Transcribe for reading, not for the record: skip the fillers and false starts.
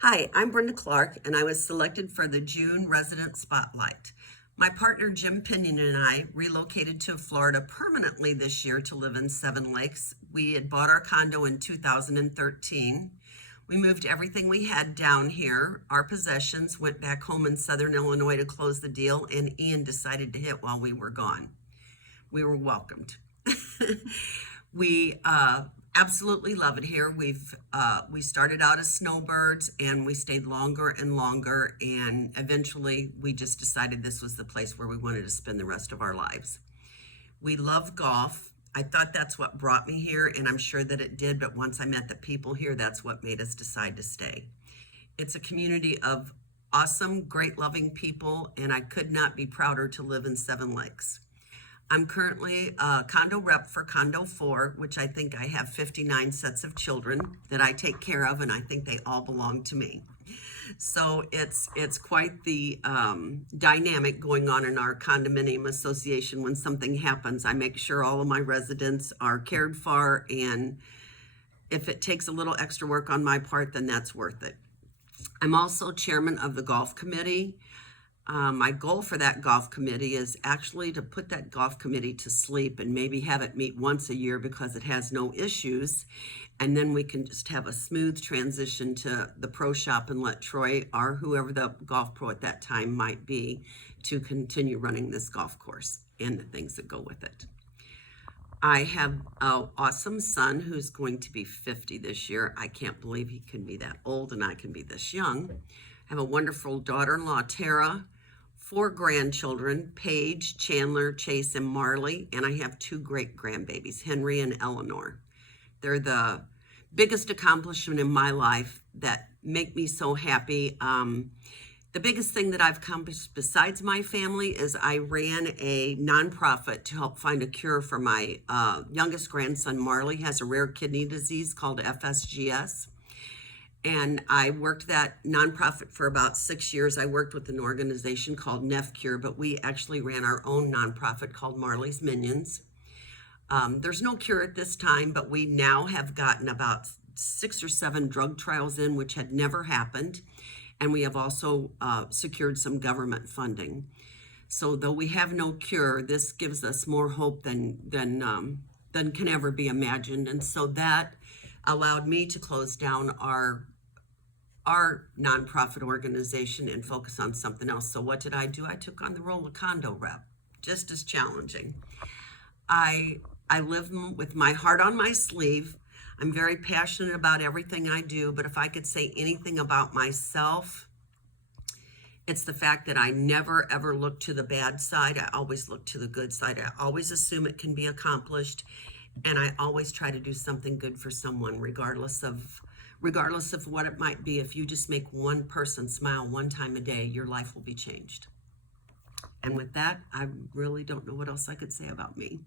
Hi, I'm Brenda Clark, and I was selected for the June Resident Spotlight. My partner Jim Pinion and I relocated to Florida permanently this year to live in Seven Lakes. We had bought our condo in 2013. We moved everything we had down here, our possessions, went back home in Southern Illinois to close the deal, and Ian decided to hit while we were gone. We were welcomed. We absolutely love it here. We started out as snowbirds and we stayed longer and longer, and eventually we just decided this was the place where we wanted to spend the rest of our lives. We love golf. I thought that's what brought me here, and I'm sure that it did, but once I met the people here, that's what made us decide to stay. It's a community of awesome, great loving people, and I could not be prouder to live in Seven Lakes. I'm currently a condo rep for Condo 4, which I think I have 59 sets of children that I take care of, and I think they all belong to me. So it's quite the dynamic going on in our condominium association. When something happens, I make sure all of my residents are cared for, and if it takes a little extra work on my part, then that's worth it. I'm also chairman of the golf committee. My goal for that golf committee is actually to put that golf committee to sleep and maybe have it meet once a year because it has no issues. And then we can just have a smooth transition to the pro shop and let Troy, or whoever the golf pro at that time might be, to continue running this golf course and the things that go with it. I have an awesome son who's going to be 50 this year. I can't believe he can be that old and I can be this young. I have a wonderful daughter-in-law, Tara, 4 grandchildren, Paige, Chandler, Chase, and Marley, and I have 2 great grandbabies, Henry and Eleanor. They're the biggest accomplishment in my life that make me so happy. The biggest thing that I've accomplished besides my family is I ran a nonprofit to help find a cure for my youngest grandson, Marley, has a rare kidney disease called FSGS. And I worked that nonprofit for about 6 years. I worked with an organization called NEFCure, but we actually ran our own nonprofit called Marley's Minions. There's no cure at this time, but we now have gotten about 6 or 7 drug trials in, which had never happened. And we have also secured some government funding. So though we have no cure, this gives us more hope than can ever be imagined. And so that allowed me to close down our nonprofit organization and focus on something else. So what did I do? I took on the role of condo rep, just as challenging. I live with my heart on my sleeve. I'm very passionate about everything I do, but if I could say anything about myself, it's the fact that I never ever look to the bad side. I always look to the good side. I always assume it can be accomplished, and I always try to do something good for someone, regardless of what it might be. If you just make one person smile one time a day, your life will be changed. And with that, I really don't know what else I could say about me.